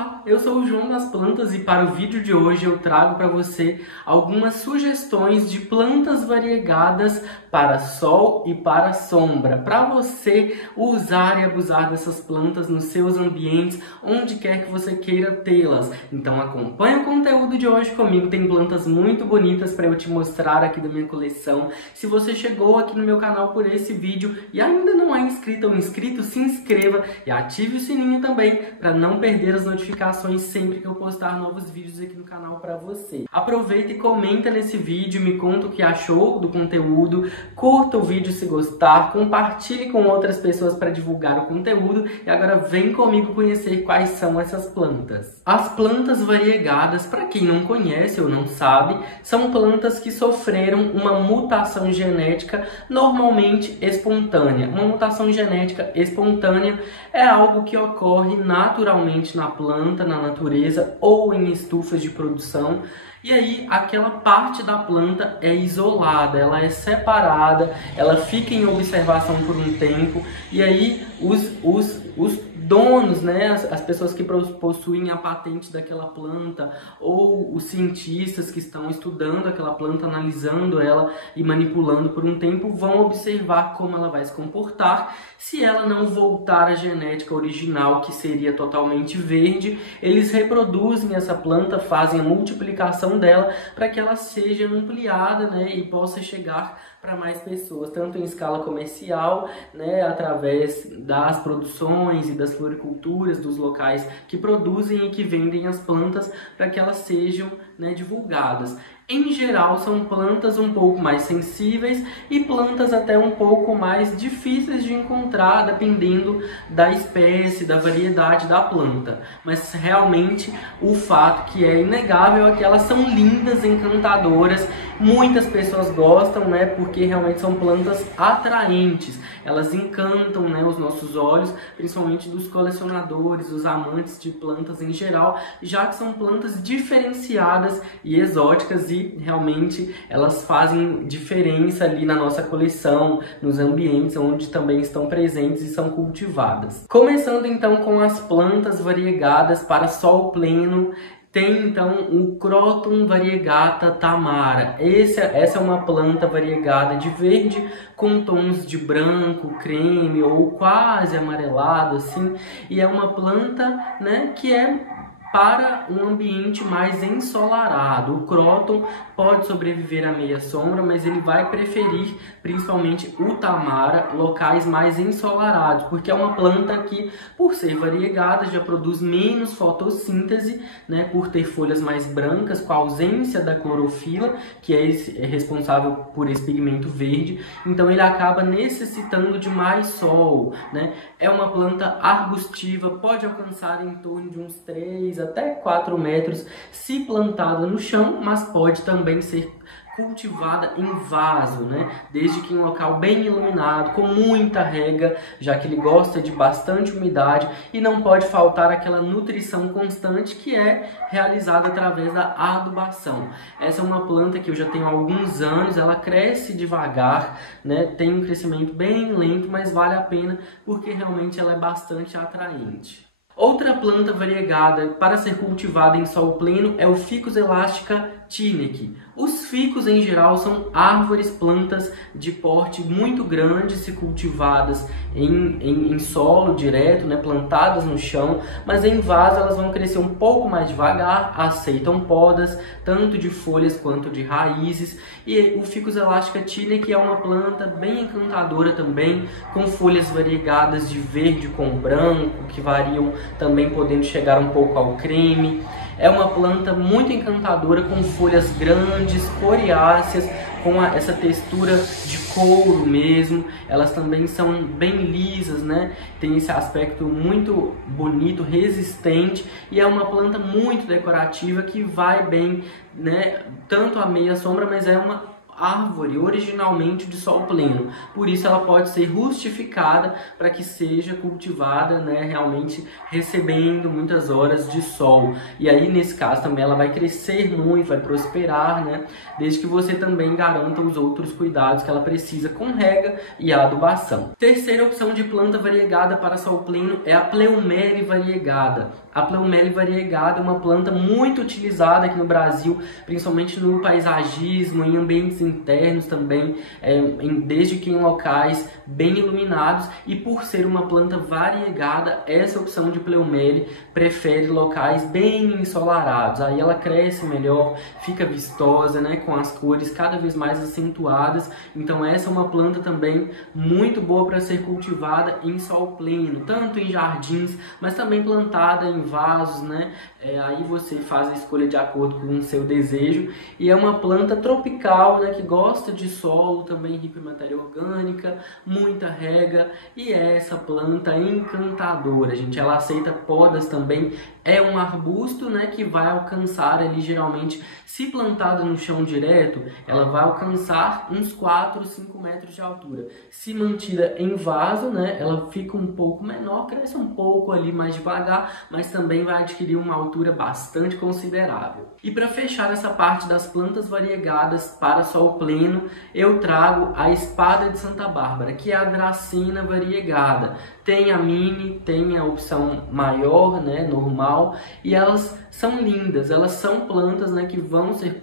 Olá, eu sou o João das Plantas e para o vídeo de hoje eu trago para você algumas sugestões de plantas variegadas para sol e para sombra, para você usar e abusar dessas plantas nos seus ambientes, onde quer que você queira tê-las. Então acompanhe o conteúdo de hoje comigo, tem plantas muito bonitas para eu te mostrar aqui da minha coleção. Se você chegou aqui no meu canal por esse vídeo e ainda não é inscrito ou inscrito, se inscreva e ative o sininho também para não perder as notificações sempre que eu postar novos vídeos aqui no canal para você. Aproveita e comenta nesse vídeo, me conta o que achou do conteúdo, curta o vídeo se gostar, compartilhe com outras pessoas para divulgar o conteúdo e agora vem comigo conhecer quais são essas plantas. As plantas variegadas, para quem não conhece ou não sabe, são plantas que sofreram uma mutação genética normalmente espontânea. Uma mutação genética espontânea é algo que ocorre naturalmente na planta, na natureza ou em estufas de produção. E aí aquela parte da planta é isolada, ela é separada, ela fica em observação por um tempo e aí os donos, né, as pessoas que possuem a patente daquela planta ou os cientistas que estão estudando aquela planta, analisando ela e manipulando por um tempo, vão observar como ela vai se comportar. Se ela não voltar à genética original, que seria totalmente verde, eles reproduzem essa planta, fazem a multiplicação dela para que ela seja ampliada, né, e possa chegar para mais pessoas, tanto em escala comercial, né, através das produções e das floriculturas dos locais que produzem e que vendem as plantas para que elas sejam, né, divulgadas. Em geral, são plantas um pouco mais sensíveis e plantas até um pouco mais difíceis de encontrar, dependendo da espécie, da variedade da planta. Mas realmente o fato que é inegável é que elas são lindas, encantadoras. Muitas pessoas gostam, né, porque realmente são plantas atraentes. Elas encantam, né, os nossos olhos, principalmente dos colecionadores, os amantes de plantas em geral, já que são plantas diferenciadas e exóticas e realmente elas fazem diferença ali na nossa coleção, nos ambientes onde também estão presentes e são cultivadas. Começando então com as plantas variegadas para sol pleno, tem então o Croton variegata tamara. Essa é uma planta variegada de verde com tons de branco, creme ou quase amarelado assim, e é uma planta, né, que é para um ambiente mais ensolarado. O Croton pode sobreviver à meia sombra, mas ele vai preferir principalmente o tamara, locais mais ensolarados, porque é uma planta que, por ser variegada, já produz menos fotossíntese, né, por ter folhas mais brancas, com a ausência da clorofila, que é responsável por esse pigmento verde. Então ele acaba necessitando de mais sol, né? É uma planta arbustiva, pode alcançar em torno de uns 3 até 4 metros se plantada no chão, mas pode também ser cultivada em vaso, né? Desde que em um local bem iluminado, com muita rega, já que ele gosta de bastante umidade e não pode faltar aquela nutrição constante que é realizada através da adubação. Essa é uma planta que eu já tenho há alguns anos, ela cresce devagar, né? Tem um crescimento bem lento, mas vale a pena porque realmente ela é bastante atraente. Outra planta variegada para ser cultivada em sol pleno é o Ficus elastica Tineke. Os ficus em geral são árvores, plantas de porte muito grande, se cultivadas em solo direto, né, plantadas no chão, mas em vaso elas vão crescer um pouco mais devagar, aceitam podas, tanto de folhas quanto de raízes. E o Ficus elastica Tineke é uma planta bem encantadora também, com folhas variegadas de verde com branco, que variam também podendo chegar um pouco ao creme. É uma planta muito encantadora, com folhas grandes, coriáceas, com essa textura de couro mesmo. Elas também são bem lisas, né? Tem esse aspecto muito bonito, resistente, e é uma planta muito decorativa que vai bem, né, tanto à meia sombra, mas é uma árvore originalmente de sol pleno. Por isso ela pode ser rustificada para que seja cultivada, né, realmente recebendo muitas horas de sol. E aí nesse caso também ela vai crescer muito, vai prosperar, né, desde que você também garanta os outros cuidados que ela precisa com rega e adubação. Terceira opção de planta variegada para sol pleno é a Pleumele variegada. A Pleumele variegada é uma planta muito utilizada aqui no Brasil, principalmente no paisagismo, em ambientes internos também, desde que em locais bem iluminados. E por ser uma planta variegada, essa opção de Pleumele prefere locais bem ensolarados. Aí ela cresce melhor, fica vistosa, né, com as cores cada vez mais acentuadas. Então essa é uma planta também muito boa para ser cultivada em sol pleno, tanto em jardins, mas também plantada em vasos, né? Aí você faz a escolha de acordo com o seu desejo. E é uma planta tropical, né, que gosta de solo também rico em matéria orgânica, muita rega, e é essa planta encantadora, gente. Ela aceita podas também. É um arbusto, né, que vai alcançar ali, geralmente, se plantada no chão direto, ela vai alcançar uns 4, 5 metros de altura. Se mantida em vaso, né, ela fica um pouco menor, cresce um pouco ali mais devagar, mas também vai adquirir uma altura bastante considerável. E para fechar essa parte das plantas variegadas para sol pleno, eu trago a Espada de Santa Bárbara, que é a Dracena variegada. Tem a mini, tem a opção maior, né, normal, e elas são lindas. Elas são plantas, né, que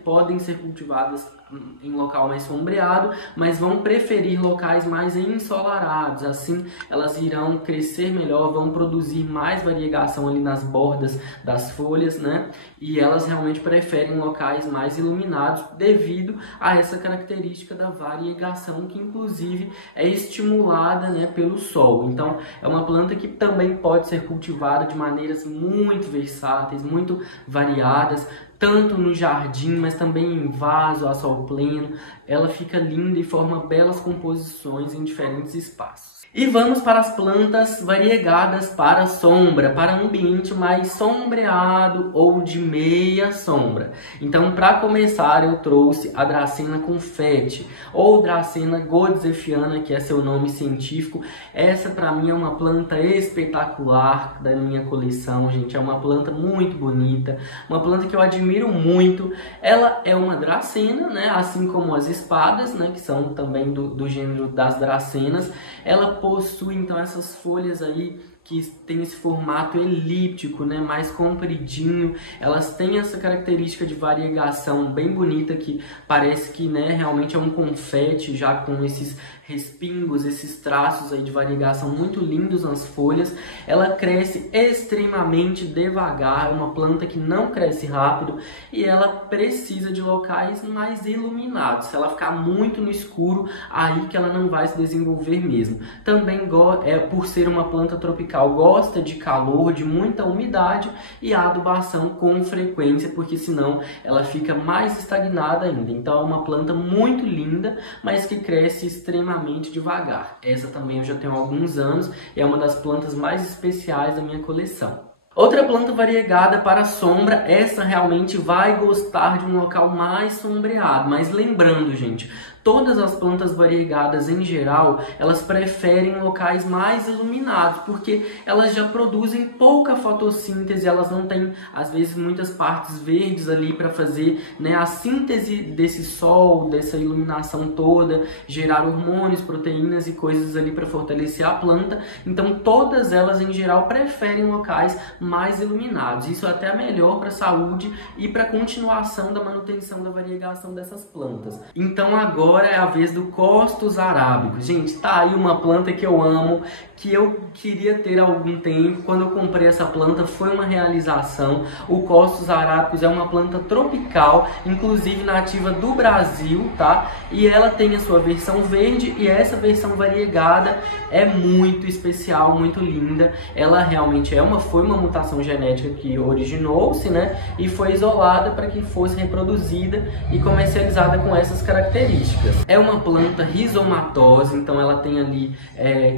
podem ser cultivadas em local mais sombreado, mas vão preferir locais mais ensolarados. Assim elas irão crescer melhor, vão produzir mais variegação ali nas bordas das folhas, né? E elas realmente preferem locais mais iluminados devido a essa característica da variegação, que inclusive é estimulada, né, pelo sol. Então é uma planta que também pode ser cultivada de maneiras muito versáteis, muito variadas, tanto no jardim, mas também em vaso, a sol pleno. Ela fica linda e forma belas composições em diferentes espaços. E vamos para as plantas variegadas para sombra, para ambiente mais sombreado ou de meia sombra. Então, para começar, eu trouxe a Dracena confetti, ou Dracena godzefiana, que é seu nome científico. Essa, para mim, é uma planta espetacular da minha coleção, gente. É uma planta muito bonita, uma planta que eu admiro muito. Ela é uma Dracena, né? Assim como as espadas, né? Que são também do gênero das Dracenas. Ela possui então essas folhas aí que tem esse formato elíptico, né, mais compridinho. Elas têm essa característica de variegação bem bonita, que parece que, né, realmente é um confete, já com esses respingos, esses traços aí de variegação muito lindos nas folhas. Ela cresce extremamente devagar, é uma planta que não cresce rápido e ela precisa de locais mais iluminados. Se ela ficar muito no escuro, aí que ela não vai se desenvolver mesmo. Também por ser uma planta tropical, gosta de calor, de muita umidade e adubação com frequência, porque senão ela fica mais estagnada ainda. Então é uma planta muito linda, mas que cresce extremamente devagar. Essa também eu já tenho há alguns anos e é uma das plantas mais especiais da minha coleção. Outra planta variegada para sombra, essa realmente vai gostar de um local mais sombreado, mas lembrando, gente, todas as plantas variegadas em geral, elas preferem locais mais iluminados, porque elas já produzem pouca fotossíntese, elas não têm, às vezes, muitas partes verdes ali para fazer, né, a síntese desse sol, dessa iluminação toda, gerar hormônios, proteínas e coisas ali para fortalecer a planta. Então, todas elas, em geral, preferem locais mais iluminados. Isso é até melhor para a saúde e para a continuação da manutenção da variegação dessas plantas. Então, agora é a vez do Costus arábicus. Gente, tá aí uma planta que eu amo, que eu queria ter há algum tempo. Quando eu comprei essa planta foi uma realização. O Costus arábicus é uma planta tropical, inclusive nativa do Brasil, tá? E ela tem a sua versão verde e essa versão variegada é muito especial, muito linda. Ela realmente foi uma mutação genética que originou-se, né? E foi isolada para que fosse reproduzida e comercializada com essas características. características. É uma planta rizomatosa, então ela tem ali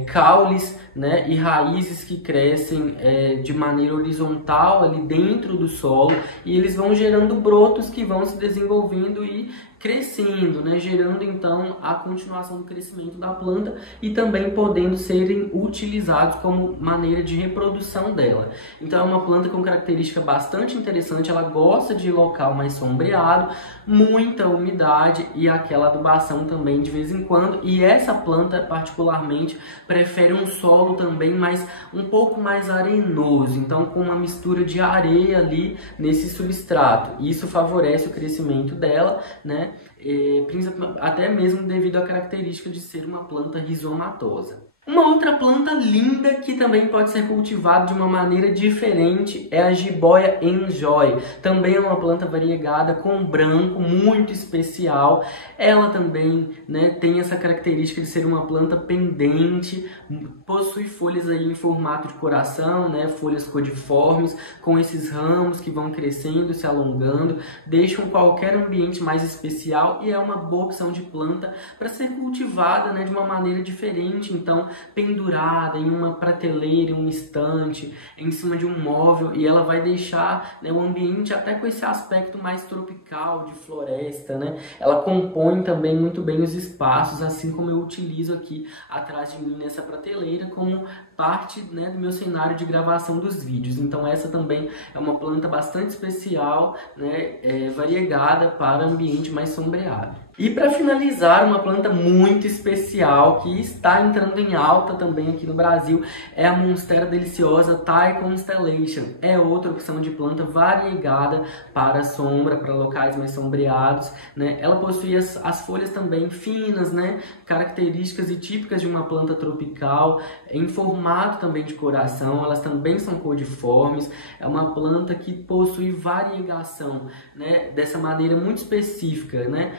caules, né, e raízes que crescem de maneira horizontal ali dentro do solo, e eles vão gerando brotos que vão se desenvolvendo e crescendo, né, gerando então a continuação do crescimento da planta e também podendo serem utilizados como maneira de reprodução dela. Então é uma planta com característica bastante interessante, ela gosta de local mais sombreado, muita umidade e aquela adubação também de vez em quando, e essa planta particularmente prefere um solo também um pouco mais arenoso, então com uma mistura de areia ali nesse substrato. Isso favorece o crescimento dela, né? Até mesmo devido à característica de ser uma planta rizomatosa. Uma outra planta linda que também pode ser cultivada de uma maneira diferente é a jiboia enjoy. Também é uma planta variegada com branco, muito especial. Ela também, né, tem essa característica de ser uma planta pendente, possui folhas aí em formato de coração, né, folhas codiformes, com esses ramos que vão crescendo, se alongando, deixam qualquer ambiente mais especial e é uma boa opção de planta para ser cultivada, né, de uma maneira diferente. Então, pendurada em uma prateleira, em um estante, em cima de um móvel, e ela vai deixar, né, o ambiente até com esse aspecto mais tropical, de floresta, né? Ela compõe também muito bem os espaços, assim como eu utilizo aqui atrás de mim nessa prateleira como parte, né, do meu cenário de gravação dos vídeos. Então essa também é uma planta bastante especial, né, variegada para ambiente mais sombreado. E para finalizar, uma planta muito especial que está entrando em alta também aqui no Brasil é a Monstera deliciosa Thai Constellation. É outra opção de planta variegada para sombra, para locais mais sombreados, né? Ela possui as folhas também finas, né? Características e típicas de uma planta tropical, em formato também de coração, elas também são codiformes. É uma planta que possui variegação, né? Dessa maneira muito específica, né?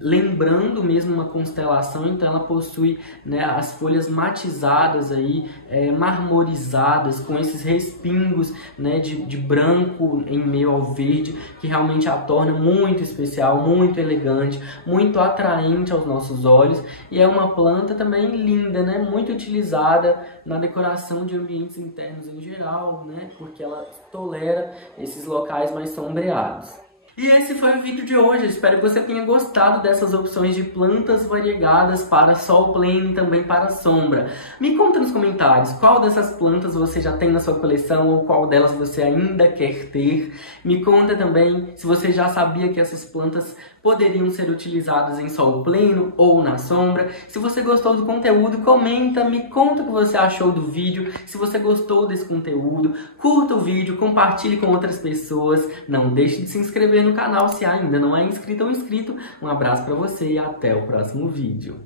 Lembrando mesmo uma constelação, então ela possui, né, as folhas matizadas aí, marmorizadas, com esses respingos, né, de branco em meio ao verde, que realmente a torna muito especial, muito elegante, muito atraente aos nossos olhos, e é uma planta também linda, né, muito utilizada na decoração de ambientes internos em geral, né, porque ela tolera esses locais mais sombreados. E esse foi o vídeo de hoje, espero que você tenha gostado dessas opções de plantas variegadas para sol pleno e também para sombra. Me conta nos comentários qual dessas plantas você já tem na sua coleção ou qual delas você ainda quer ter. Me conta também se você já sabia que essas plantas poderiam ser utilizadas em sol pleno ou na sombra. Se você gostou do conteúdo, comenta, me conta o que você achou do vídeo. Se você gostou desse conteúdo, curta o vídeo, compartilhe com outras pessoas. Não deixe de se inscrever no canal se ainda não é inscrito ou inscrito. Um abraço para você e até o próximo vídeo.